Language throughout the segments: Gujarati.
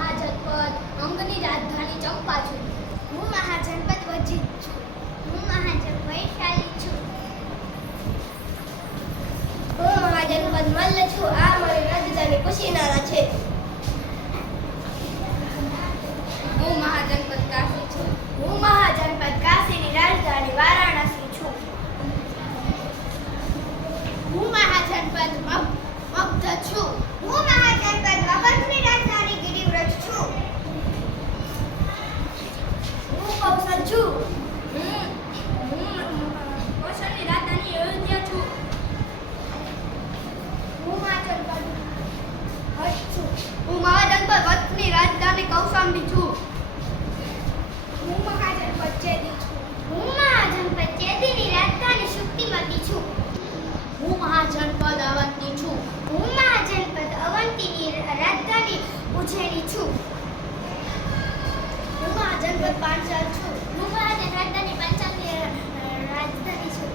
મહાજનપદ અંગની રાજધાની ચંપા છું. હું મહાજનપદ વજીર છું. હું મહાજન વૈશાલી છું. હું મહાજનપદ મલ્લ છું. આ મારી રાજધાની કુશીનારા છે. હું મહાજનપદ કાશી છું. હું મહાજનપદ કાશીની રાજધાની વારાણસી છું. હું મહાજનપદ મગધ છું. હું મહાજનપદ મગધની રાજધાની ગિરિવ્રજ છું. હું કૌશલ છું. હું કૌશલની રાજધાની અયોધ્યા છું. હું મહાજનપદ હર્ષ છું. હું મહાજનપદ વત્સની રાજધાની કૌશાંબી છું. હું મહાજનપદ ચેદી છું. હું મહાજનપદ ચેદીની રાજધાની શુક્તિમતી છું. હું મહાજનપદ અવંતી છું. હું મહાજનપદ અવંતીની રાજધાની ઉજ્જૈની છું. હું મહાજનપદ પાંચાલ છું. હું મહાજન રાજધાની પાંચાલની રાજધાની છું.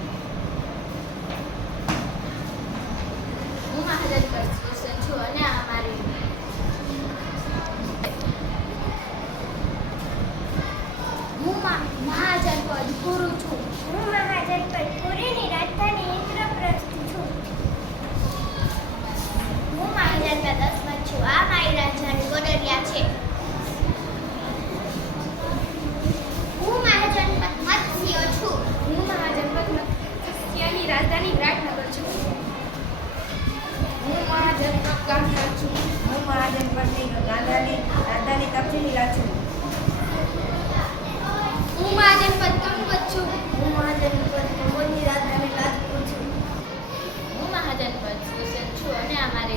હું મહાજનપદ સુરસેન છું અને આ મારી હું મહાજનપદ કુરુ છું. હું મહાજનપદ પુરીની રાજધાની ઇન્દ્રપ્રસ્થ છું. હું મહાજનપદ અસ્મત છું. આ મારી રાજધાની ગોડરિયા છે. હું મહાજનપદ મત્સ્ય છું. હું મહાજનપદ મત્સ્યની રાજધાની વિરાટનગર છું. હું મહાજનપદ ગાંધાર છું. હું મહાજનપદની રાજધાની તક્ષશિલા છું. હું મહાજનપદ કંબજ છું. હું મહાજનપદ કંબોજની રાજધાની રાજપુર છું. હું મહાજનપદ સુરસેન છું અને આ મારી